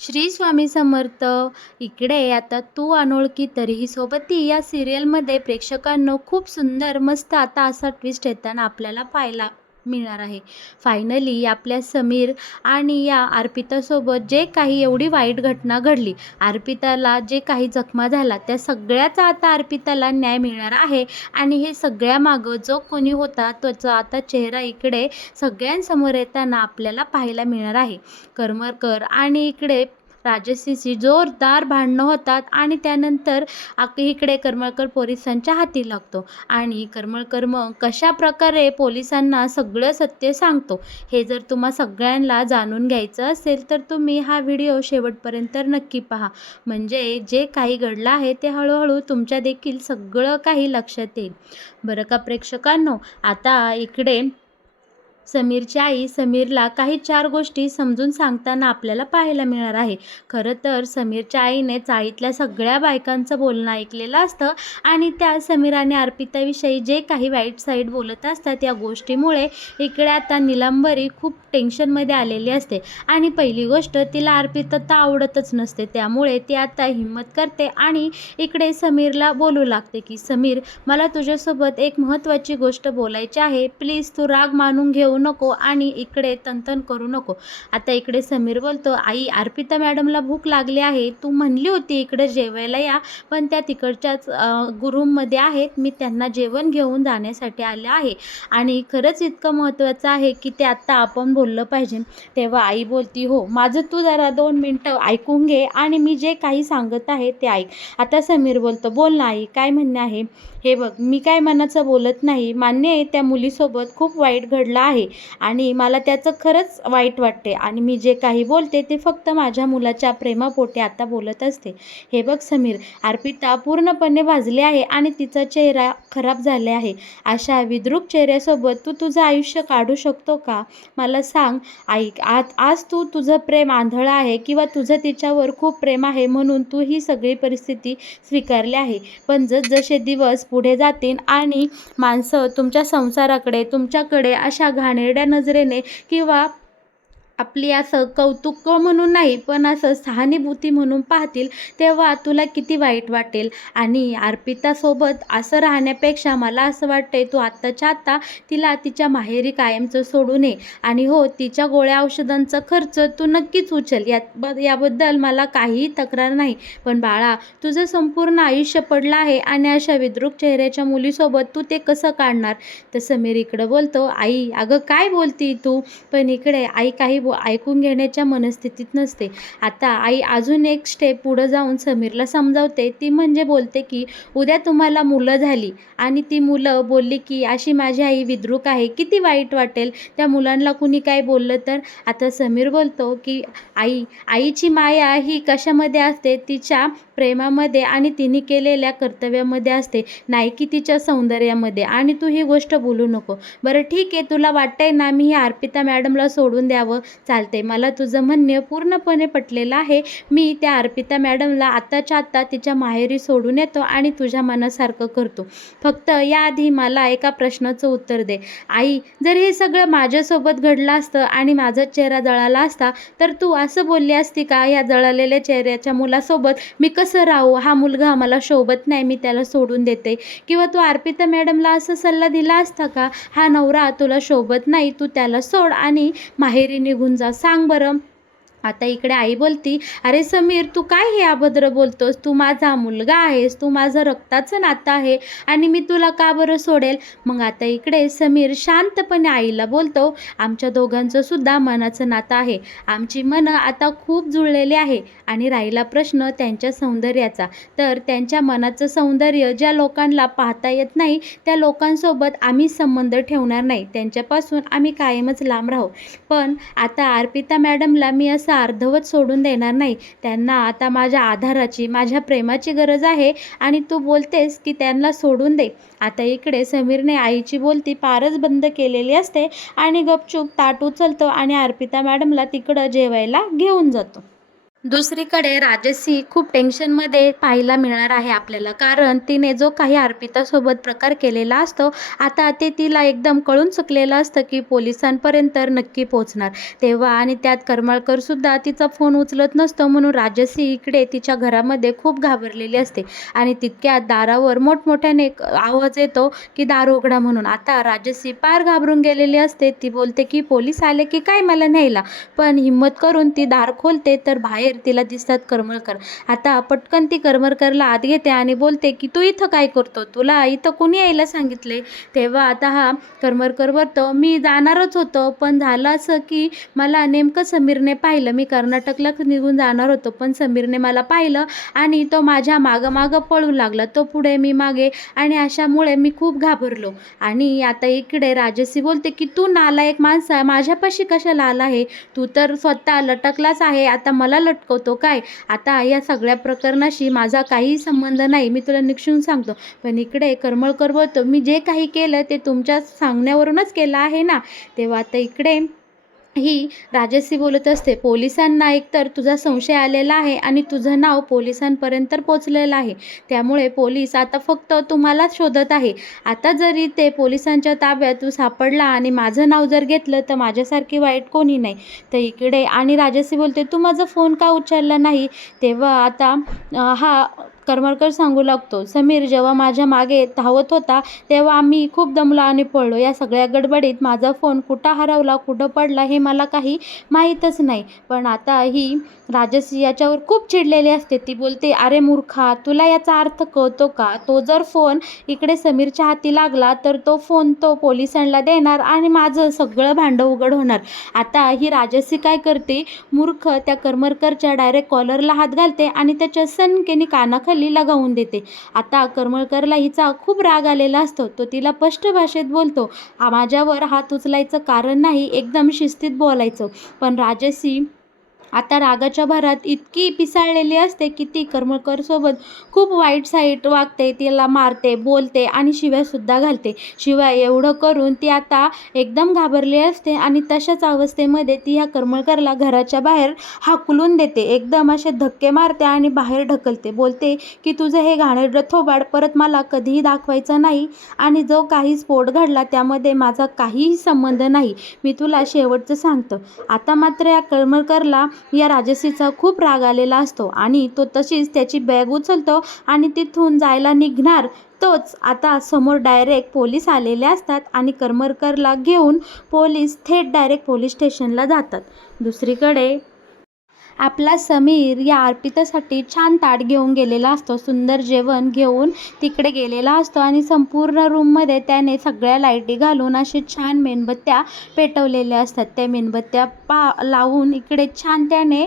श्री स्वामी समर्थ. इकडे आता तू अनोळखी तरीही सोबती या सिरियलमध्ये प्रेक्षकांनो खूप सुंदर मस्त आता असा ट्विस्ट येताना आपल्याला पाहायला मिळणार आहे. फायनली आपल्या समीर आणि या अर्पितासोबत जे काही एवढी वाईट घटना घडली, अर्पिताला जे काही जखमा झाला त्या सगळ्याचा आता अर्पिताला न्याय मिळणार आहे. आणि हे सगळ्यामागं जो कोणी होता त्याचा आता चेहरा इकडे सगळ्यांसमोर येताना आपल्याला पाहायला मिळणार आहे. करमरकर आणि इकडे राजश्रीची जोरदार भांडणं होतात आणि त्यानंतर इकडे करमळकर पोलिसांच्या हाती लागतो आणि करमळकर मग कशा प्रकारे पोलिसांना सगळं सत्य सांगतो हे जर तुम्हा सगळ्यांना जाणून घ्यायचं असेल तर तुम्ही हा व्हिडिओ शेवटपर्यंत नक्की पहा. म्हणजे जे काही घडलं आहे ते हळूहळू तुमच्या देखील सगळं काही लक्षात येईल. बरं का प्रेक्षकांनो, आता इकडे समीरची आई समीरला काही 4 गोष्टी समजून सांगताना आपल्याला पाहायला मिळणार आहे. खरं तर समीरच्या आईने चाळीतल्या सगळ्या बायकांचं बोलणं ऐकलेलं असतं आणि त्या समीर आणि अर्पिताविषयी जे काही वाईट साईड बोलत असतात या गोष्टीमुळे इकडे आता निलंबरी खूप टेन्शनमध्ये आलेली असते. आणि पहिली गोष्ट, तिला अर्पिता तर आवडतच नसते. त्यामुळे ती आता हिंमत करते आणि इकडे समीरला बोलू लागते की समीर, मला तुझ्यासोबत एक महत्त्वाची गोष्ट बोलायची आहे. प्लीज तू राग मानून घेऊ नको आणि इकडे तनतन करू नको. आता इकडे समीर बोलतो, आई अर्पिता मॅडमला भूक लागली आहे. तू म्हणली होती इकडे जेवायला या, पण त्या तिकडच्याच रूममध्ये आहेत. मी त्यांना जेवण घेऊन जाण्यासाठी आले आहे आणि खरंच इतकं महत्त्वाचं आहे की ते आत्ता आपण बोललं पाहिजे. तेव्हा आई बोलती, हो माझं तू जरा 2 मिनटं ऐकून घे आणि मी जे काही सांगत आहे ते ऐक. आता समीर बोलतो, बोल ना आई, काय म्हणणे आहे. हे बघ, मी काय मनाचं बोलत नाही. मान्य आहे त्या मुलीसोबत खूप वाईट घडलं आहे आणि मला त्याचं खरंच वाईट वाटते आणि मी जे काही बोलते ते फक्त माझ्या मुलाच्या प्रेमापोटी आता बोलत असते. हे बघ समीर, अर्पिता पूर्णपणे भाजली आहे आणि तिचा चेहरा खराब झाला आहे. अशा विद्रूप चेहऱ्यासोबत तू तुझं आयुष्य काढू शकतो का. मला सांग ऐक, आज तू तुझं प्रेम आंधळं आहे किंवा तुझं तिच्यावर खूप प्रेम आहे म्हणून तू ही सगळी परिस्थिती स्वीकारली आहे. पण जसजसे दिवस पुढे जातील आणि माणसं तुमच्या संसाराकडे तुमच्याकडे अशा घाणेरड्या नजरेने किंवा आपली असं कौतुक म्हणून नाही पण असं सहानुभूती म्हणून पाहतील, तेव्हा तुला किती वाईट वाटेल. आणि अर्पितासोबत असं राहण्यापेक्षा मला असं वाटतंय तू आत्ताच्या आत्ता तिला तिच्या माहेरी कायमचं सोडून ये. आणि हो, तिच्या गोळ्या औषधांचा खर्च तू नक्कीच उचल, याबद्दल मला काहीही तक्रार नाही. पण बाळा, तुझं संपूर्ण आयुष्य पडलं आहे आणि अशा विद्रूप चेहऱ्याच्या मुलीसोबत तू ते कसं काढणार. तर समीर इकडं बोलतो, आई अगं काय बोलती तू. पण इकडे आई काही ऐकून घेण्याच्या मनस्थितीत नसते. आता आई अजून एक स्टेप पुढं जाऊन समीरला समजावते. ती म्हणजे बोलते की उद्या तुम्हाला मुलं झाली आणि ती मुलं बोलली की अशी माझी आई विद्रूप आहे, किती वाईट वाटेल त्या मुलांना कुणी काय बोललं तर. आता समीर बोलतो की आईची माया ही कशामध्ये असते, तिच्या प्रेमामध्ये आणि तिने केलेल्या कर्तव्यामध्ये असते, नाही की तिच्या सौंदर्यामध्ये. आणि तू ही गोष्ट बोलू नको. बरं ठीक आहे, तुला वाटतंय ना मी ही अर्पिता मॅडमला सोडून द्यावं, चालते, मला तुझं म्हणणं पूर्णपणे पटलेलं आहे. मी त्या अर्पिता मॅडमला आत्ताच्या आत्ता तिच्या माहेरी सोडून येतो आणि तुझ्या मनासारखं करतो. फक्त याआधी मला एका प्रश्नाचं उत्तर दे. आई, जर हे सगळं माझ्यासोबत घडलं असतं आणि माझा चेहरा जळाला असता तर तू असं बोलली असती का, या जळालेल्या चेहऱ्याच्या मुलासोबत मी कसं राहू, हा मुलगा मला शोभत नाही, मी त्याला सोडून देते. किंवा तू अर्पिता मॅडमला असा सल्ला दिला असता का, हा नवरा तुला शोभत नाही, तू त्याला सोड आणि माहेरी निघून जा. सांग बरं. आता इकडे आई बोलती, अरे समीर, तू काय हे अभद्र बोलतोस. तू माझा मुलगा आहेस, तू माझं रक्ताचं नातं आहे आणि मी तुला का बरं सोडेल. मग आता इकडे समीर शांतपणे आईला बोलतो, आमच्या दोघांचं सुद्धा मनाचं नातं आहे. आमची मनं आता खूप जुळलेली आहे आणि राहिला प्रश्न त्यांच्या सौंदर्याचा, तर त्यांच्या मनाचं सौंदर्य ज्या लोकांना पाहता येत नाही त्या लोकांसोबत आम्ही संबंध ठेवणार नाही. त्यांच्यापासून आम्ही कायमच लांब राहू. पण आता अर्पिता मॅडमला मी असं अर्धवट सोडून देणार नाही. त्यांना आता माझ्या आधाराची, माझ्या प्रेमाची गरज आहे आणि तू बोलतेस की त्यांना सोडून दे. आता इकडे समीरने आईची बोलती पारच बंद केलेली असते आणि गपचूप ताट उचलतो आणि अर्पिता मॅडमला तिकडं जेवायला घेऊन जातो. दुसरीकडे राजश्री खूप टेन्शनमध्ये पाहायला मिळणार आहे आपल्याला, कारण तिने जो काही अर्पितासोबत प्रकार केलेला असतो, आता ते तिला एकदम कळून चुकलेलं असतं की पोलिसांपर्यंत नक्की पोहोचणार. तेव्हा आणि त्यात करमळकरसुद्धा तिचा फोन उचलत नसतो, म्हणून राजश्री इकडे तिच्या घरामध्ये खूप घाबरलेली असते आणि तितक्यात दारावर मोठमोठ्याने एक आवाज येतो की दार उघडा म्हणून. आता राजश्री पार घाबरून गेलेली असते. ती बोलते की पोलीस आले की काय मला न्यायला, पण हिंमत करून ती दार खोलते तर बाहेर तिला दिसतात करमळकर. आता पटकन ती करमळकरला आत घेते आणि बोलते की तू इथं काय करतो, तुला इथं कोणी यायला सांगितले. तेव्हा आता हा करमळकर बोलतो, मी जाणारच होतो, पण झालं असं की मला नेमकं समीरने पाहिलं. मी कर्नाटकला निघून जाणार होतो, पण समीरने मला पाहिलं आणि तो माझ्या मागं मागं पळू लागला. तो पुढे मी मागे, आणि अशामुळे मी खूप घाबरलो. आणि आता इकडे राजश्री बोलते की तू नालायक माणसा, माझ्यापाशी कशाला आला आहे, तू तर स्वतः लटकलाच आहे, आता मला लटकवतो काय. आता या सगळ्या प्रकरणाशी माझा काहीही संबंध नाही, मी तुला निक्षून सांगतो. पण इकडे करमळकर बोलतो, मी जे काही केलं ते तुमच्या सांगण्यावरूनच केलं आहे ना. तेव्हा आता इकडे ही राजश्री बोलत असते, पोलिसांना एकतर तुझा संशय आलेला आहे आणि तुझं नाव पोलिसांपर्यंत पोचलेलं आहे, त्यामुळे पोलीस आता फक्त तुम्हालाच शोधत आहे. आता जरी ते पोलिसांच्या ताब्यात तू सापडला आणि माझं नाव जर घेतलं तर माझ्यासारखी वाईट कोणी नाही. तर इकडे आणि राजश्री बोलते, तू माझा फोन का उचलला नाही. तेव्हा आता हा करमळकर सांगू लागतो, समीर जेव्हा माझ्या मागे धावत होता तेव्हा आम्ही खूप दमलो आणि पळलो. या सगळ्या गडबडीत माझा फोन कुठं हरवला, कुठं पडला हे मला काही माहीतच नाही. पण आता ही राजश्री याच्यावर खूप चिडलेली असते. ती बोलते, अरे मूर्खा, तुला याचा अर्थ कळतो का. तो जर फोन इकडे समीरच्या हाती लागला तर तो फोन तो पोलिसांना देणार आणि माझं सगळं भांडं उघड होणार. आता ही राजश्री काय करते, मूर्ख त्या करमळकरच्या डायरेक्ट कॉलरला हात घालते आणि त्याच्या सनकेने कानाखाली लगावून देते. आता करमळकरला हिचा खूप राग आलेला असतो. तो तिला स्पष्ट भाषेत बोलतो, माझ्यावर हात उचलायचं कारण नाही, एकदम शिस्तीत बोलायचं. पण राजश्री आता रागाच्या भरात इतकी पिसाळलेली असते की ती करमळकरसोबत खूप वाईट साईट वागते, तिला मारते, बोलते आणि शिव्यासुद्धा घालते. शिवाय एवढं करून ती आता एकदम घाबरली असते आणि तशाच अवस्थेमध्ये ती ह्या करमळकरला घराच्या बाहेर हाकलून देते. एकदम असे धक्के मारते आणि बाहेर ढकलते. बोलते की तुझं हे घाणेरडं थोबाड परत मला कधीही दाखवायचं नाही आणि जो काही स्फोट घडला त्यामध्ये माझा काहीही संबंध नाही, मी तुला शेवटचं सांगतो. आता मात्र या करमळकरला या राजश्रीचा खूप राग आलेला असतो आणि तो तशीच त्याची बॅग उचलतो आणि तिथून जायला निघणार. तोच आता समोर डायरेक्ट पोलीस आलेले असतात आणि करमळकरला घेऊन पोलीस थेट डायरेक्ट पोलीस स्टेशनला जातात. दुसरीकडे आपला समीर या अर्पितासाठी छान ताट घेऊन गेलेला असतो, सुंदर जेवण घेऊन तिकडे गेलेला असतो आणि संपूर्ण रूममध्ये त्याने सगळ्या लाईटी घालून असे छान मेणबत्त्या पेटवलेल्या असतात. त्या मेणबत्त्या लावून इकडे छान त्याने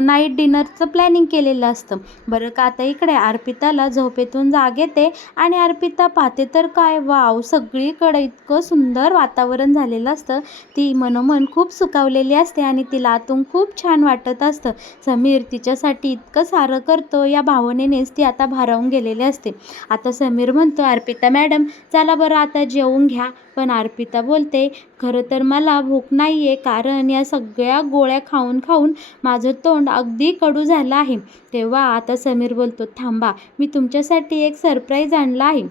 नाईट डिनरचं प्लॅनिंग केलेलं असतं. बरं का आता इकडे अर्पिताला झोपेतून जाग येते आणि अर्पिता पाहते तर काय, वाव, सगळीकडे इतकं सुंदर वातावरण झालेलं असतं. ती मनोमन खूप सुखावलेली असते आणि तिला आतून खूप छान वाटत असतं. समीर तिच्यासाठी इतकं सारं करतो या भावनेनेच ती आता भारावून गेलेली असते. आता समीर म्हणतो, अर्पिता मॅडम चला बरं आता जेवून घ्या. पण अर्पिता बोलते, खरं तर मला भूक नाही आहे, कारण या सगळ्या गोळ्या खाऊन खाऊन माझं तोंड अगदी कडू झालं आहे. तेव्हा आता समीर बोलतो, थांबा, मी तुमच्यासाठी एक सरप्राईज आणला आहे.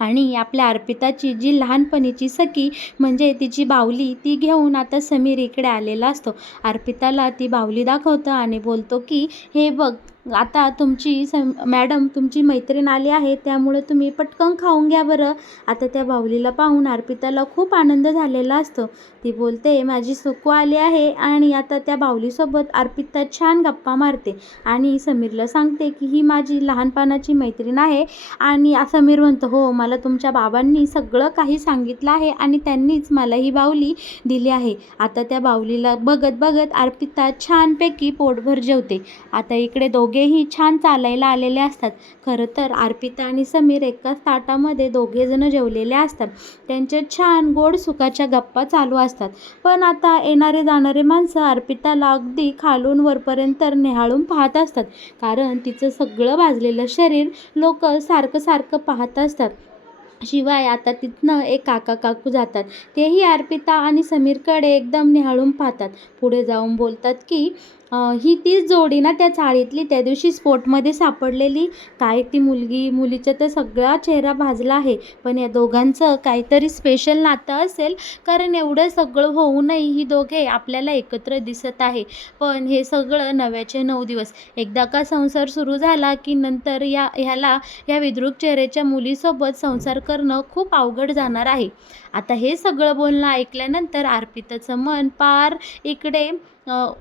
आणि आपल्या अर्पिताची जी लहानपणीची सखी म्हणजे तिची बाहुली ती घेऊन आता समीर इकडे आलेला असतो. अर्पिताला ती बाहुली दाखवतो आणि बोलतो की हे बघ, आता तुमची मॅडम तुमची मैत्रीण आली आहे, त्यामुळे तुम्ही पटकन खाऊन घ्या बरं. आता त्या बाहुलीला पाहून अर्पिताला खूप आनंद झालेला असतो. ती बोलते, माझी सुकू आली आहे. आणि आता त्या बाहुलीसोबत अर्पिता छान गप्पा मारते आणि समीरला सांगते की ही माझी लहानपणाची मैत्रीण आहे. आणि समीर म्हणतो, हो, मला तुमच्या बाबांनी सगळं काही सांगितलं आहे आणि त्यांनीच मला ही बाहुली दिली आहे. आता त्या बाहुलीला बघत बघत अर्पिता छानपैकी पोटभर जेवते. आता इकडे दोघेही छान चालायला आलेले असतात. खरं तर अर्पिता आणि समीर एकाच ताटामध्ये दोघेजण जेवलेले असतात. त्यांच्या छान गोड सुखाच्या गप्पा चालू असतात. पण आता येणारे जाणारे माणसं अर्पिताला अगदी खालून वरपर्यंत निहाळून पाहत असतात, कारण तिचं सगळं भाजलेलं शरीर लोक सारखं सारखं पाहत असतात. शिवाय आता तिथनं एक काका काकू जातात. तेही अर्पिता आणि समीरकडे एकदम निहाळून पाहतात. पुढे जाऊन बोलतात की ही तीच जोडी ना त्या चाळीतली त्या दिवशी स्पोर्टमध्ये सापडलेली. काय ती मुलीचा तर सगळा चेहरा भाजला आहे. पण या दोघांचं काहीतरी स्पेशल नातं असेल, कारण एवढं सगळं होऊनही ही दोघे आपल्याला एकत्र दिसत आहे. पण हे सगळं नव्याचे 9 दिवस. एकदा का संसार सुरू झाला की नंतर ह्या विद्रूप चेहऱ्याच्या मुलीसोबत संसार करणं खूप अवघड जाणार आहे. आता हे सगळं बोलणं ऐकल्यानंतर अर्पिताचं मन पार इकडे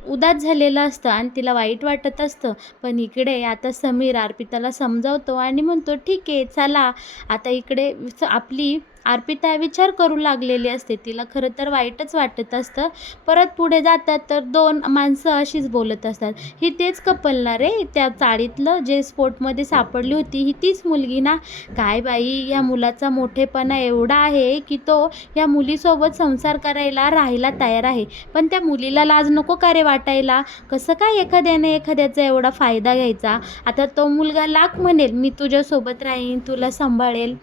उदास झालेलं असतं आणि तिला वाईट वाटत असतं. पण इकडे आता समीर अर्पिताला समजावतो आणि म्हणतो, ठीक आहे चला. आता इकडे आपली अर्पिता विचार करू लागलेली असते. तिला खरं तर वाईटच वाटत असतं. परत पुढे जातात तर 2 माणसं अशीच बोलत असतात, ही तेच कपल ना रे, त्या चाळीतलं जे स्पोर्टमध्ये सापडली होती ही तीच मुलगी ना. काय बाई, या मुलाचा मोठेपणा एवढा आहे की तो या मुलीसोबत संसार करायला राहायला तयार आहे. पण त्या मुलीला लाज नको का रे वाटायला? कसं काय एखाद्याने एखाद्याचा एवढा फायदा घ्यायचा? आता तो मुलगा लाख म्हणेल मी तुझ्यासोबत राहीन, तुला सांभाळेल.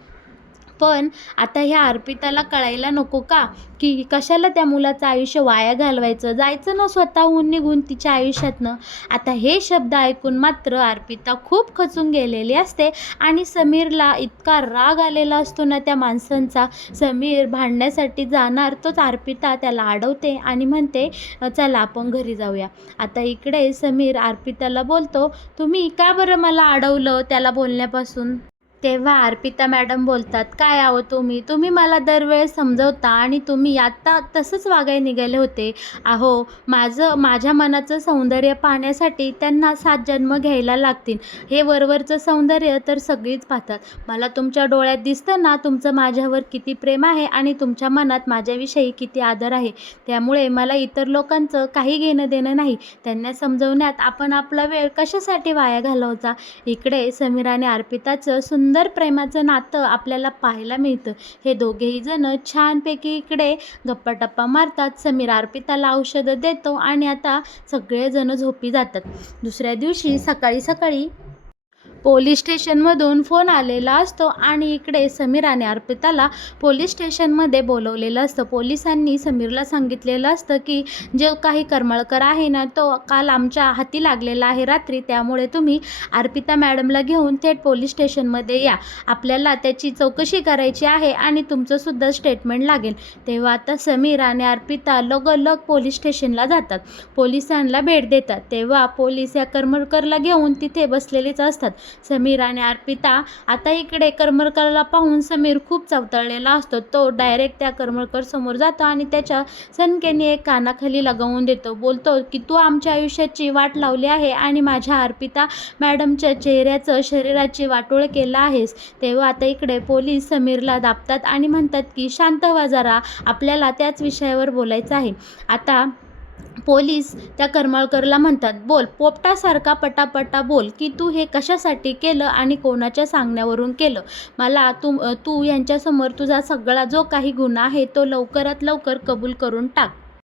पण आता ह्या अर्पिताला कळायला नको का, की कशाला त्या मुलाचं आयुष्य वाया घालवायचं? जायचं ना स्वतःहून निघून तिच्या आयुष्यातनं. आता हे शब्द ऐकून मात्र अर्पिता खूप खचून गेलेली असते आणि समीरला इतका राग आलेला असतो ना त्या माणसांचा. समीर भांडण्यासाठी जाणार तोच अर्पिता त्याला अडवते आणि म्हणते, चला आपण घरी जाऊया. आता इकडे समीर अर्पिताला बोलतो, तुम्ही का बरं मला अडवलं त्याला बोलण्यापासून? तेव्हा अर्पिता मॅडम बोलतात, काय आहो तुम्ही मला दरवेळेस समजवता आणि तुम्ही आत्ता तसंच वागायला निघाले होते. अहो माझ्या मनाचं सौंदर्य पाहण्यासाठी त्यांना 7 जन्म घ्यायला लागतील. हे वरवरचं सौंदर्य तर सगळीच पाहतात. मला तुमच्या डोळ्यात दिसतं ना तुमचं माझ्यावर किती प्रेम आहे आणि तुमच्या मनात माझ्याविषयी किती आदर आहे. त्यामुळे मला इतर लोकांचं काही घेणं देणं नाही. त्यांना समजवण्यात आपण आपला वेळ कशासाठी वाया घालवायचा? इकडे समीर आणि अर्पिताचं सुंदर प्रेमाचं नातं आपल्याला पाहायला मिळतं. हे दोघेही जण छानपैकी इकडे गप्पा-टप्पा मारतात. समीर अर्पिताला औषधं देतो आणि आता सगळेजण झोपी जातात. दुसऱ्या दिवशी सकाळी पोलीस स्टेशनमधून फोन आलेला असतो आणि इकडे समीर आणि अर्पिताला पोलीस स्टेशनमध्ये बोलवलेलं असतं. पोलिसांनी समीरला सांगितलेलं असतं की जो काही करमळकर आहे ना तो काल आमच्या हाती लागलेला आहे रात्री, त्यामुळे तुम्ही अर्पिता मॅडमला घेऊन थेट पोलीस स्टेशनमध्ये या. आपल्याला त्याची चौकशी करायची आहे आणि तुमचंसुद्धा स्टेटमेंट लागेल. तेव्हा आता समीर आणि अर्पिता लगोलग पोलीस स्टेशनला जातात. पोलिसांना भेट देतात. तेव्हा पोलीस या करमळकरला घेऊन तिथे बसलेलेच असतात. समीर आणि अर्पिता आता इकडे करमळकरला पाहून समीर खूप चवताळलेला असतो. तो डायरेक्ट त्या करमळकर समोर जातो आणि त्याच्या सनकेने एक कानाखाली लगावून देतो. बोलतो की तू आमच्या आयुष्याची वाट लावली आहे आणि माझ्या अर्पिता मॅडमच्या चेहऱ्याचं शरीराची वाटोळ केलं आहेस. तेव्हा आता इकडे पोलीस समीरला दाबतात आणि म्हणतात की शांत व्हा जरा, आपल्याला त्याच विषयावर बोलायचं आहे. आता पोलीस त्या करमळकरला म्हणतात, बोल पोपटासारखा पटापटा बोल की तू हे कशासाठी केलं आणि कोणाच्या सांगण्यावरून केलं. मला तू यांच्यासमोर तुझा सगळा जो काही गुन्हा आहे तो लवकरात लवकर कबूल करून टाक.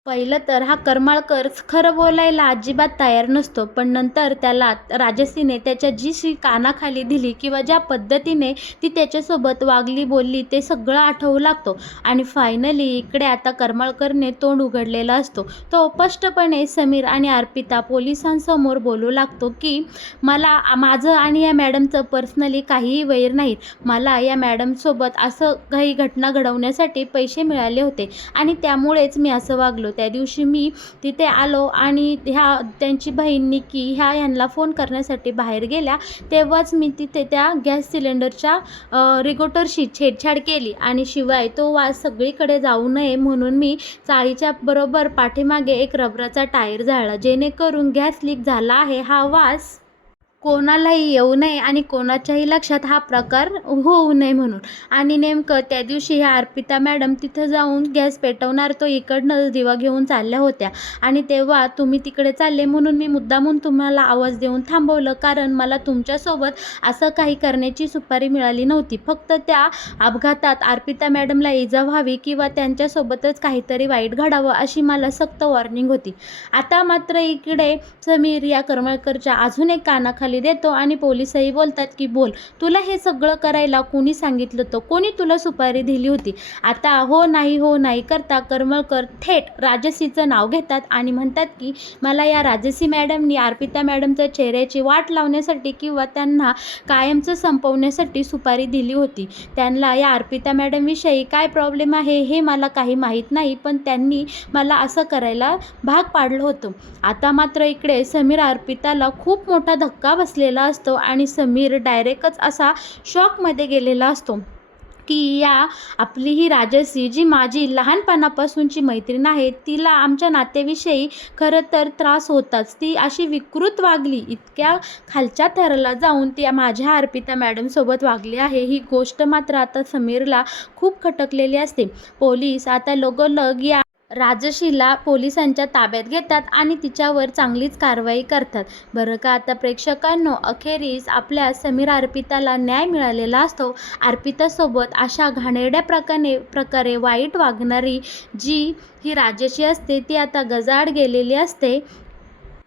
पहिलं तर हा करमाळकर खरं बोलायला अजिबात तयार नसतो, पण नंतर त्याला राजसीने त्याच्या जी कानाखाली दिली किंवा ज्या पद्धतीने ती त्याच्यासोबत वागली बोलली ते सगळं आठवू लागतो आणि फायनली इकडे आता करमाळकरने तोंड उघडलेला असतो. तो स्पष्टपणे समीर आणि अर्पिता पोलिसांसमोर बोलू लागतो की माझं आणि या मॅडमचं पर्सनली काहीही वैर नाहीत. मला या मॅडमसोबत असं काही घटना घडवण्यासाठी पैसे मिळाले होते आणि त्यामुळेच मी असं वागलो. त्या दिवशी मी तिथे आलो आणि त्यांची बहीण निकी ह्यांना फोन करण्यासाठी बाहेर गेल्या, तेव्हाच मी तिथे त्या गॅस सिलेंडरच्या रेग्युलेटरशी छेडछाड केली आणि शिवाय तो वास सगळीकडे जाऊ नये म्हणून मी चाळीच्या बरोबर पाठीमागे एक रबराचा टायर जाळला, जेणेकरून गॅस लीक झाला आहे हा वास कोणालाही येऊ नये आणि कोणाच्याही लक्षात हा प्रकार होऊ नये म्हणून. आणि नेमकं त्या दिवशी ह्या अर्पिता मॅडम तिथं जाऊन गॅस पेटवणार तो इकडनं दिवा घेऊन चालल्या होत्या आणि तेव्हा तुम्ही तिकडे चालले म्हणून मी मुद्दामून तुम्हाला आवाज देऊन थांबवलं, कारण मला तुमच्यासोबत असं काही करण्याची सुपारी मिळाली नव्हती. फक्त त्या अपघातात अर्पिता मॅडमला इजा व्हावी किंवा त्यांच्यासोबतच काहीतरी वाईट घडावं अशी मला सक्त वॉर्निंग होती. आता मात्र इकडे समीर या करमळकरच्या अजून एक कानाखाली हाताखाली देतो आणि पोलिसही बोलतात की बोल, तुला हे सगळं करायला कोणी सांगितलं होतं, कोणी तुला सुपारी दिली होती. आता हो नाही करता करमळकर थेट राजसीचं नाव घेतात आणि म्हणतात की मला या राजसी मॅडमनी अर्पिता मॅडमच्या चेहऱ्याची वाट लावण्यासाठी किंवा त्यांना कायमचं संपवण्यासाठी सुपारी दिली होती. त्यांना या अर्पिता मॅडमविषयी काय प्रॉब्लेम आहे हे मला काही माहीत नाही, पण त्यांनी मला असं करायला भाग पाडलं होतं. आता मात्र इकडे समीर अर्पिताला खूप मोठा धक्का बसलेला असतो आणि समीर डायरेक्टच असा शॉकमध्ये गेलेला असतो की आपली ही राजसी जी माझी लहानपणापासूनची मैत्रीण आहे, तिला आमच्या नात्याविषयी खरं तर त्रास होताच. ती अशी विकृत वागली, इतक्या खालच्या थराला जाऊन ती माझ्या अर्पिता मॅडमसोबत वागली आहे, ही गोष्ट मात्र आता समीरला खूप खटकलेली असते. पोलीस आता लगोलग या राजशीला पोलिसांच्या ताब्यात घेतात आणि तिच्यावर चांगलीच कारवाई करतात. बरं का आता प्रेक्षकांनो, अखेरीस आपल्या समीर अर्पिताला न्याय मिळालेला असतो. अर्पितासोबत अशा घाणेरड्या प्रकारे वाईट वागणारी जी ही राजशी असते ती आता गजाआड गेलेली असते.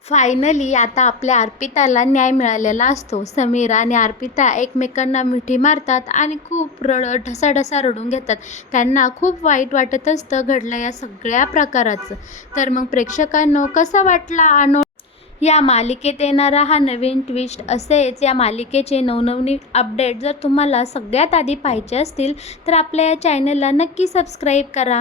फायनली आता आपल्या अर्पिताला न्याय मिळालेला असतो. समीर आणि अर्पिता एकमेकांना मिठी मारतात आणि खूप ढसाढसा रडून घेतात. त्यांना खूप वाईट वाटत असतं घडलं या सगळ्या प्रकाराचं. तर मग प्रेक्षकांनो, कसा वाटला या मालिकेत येणारा हा नवीन ट्विस्ट? असेच या मालिकेचे नवनवीन अपडेट जर तुम्हाला सगळ्यात आधी पाहिजे असतील तर आपल्या या चॅनलला नक्की सबस्क्राईब करा.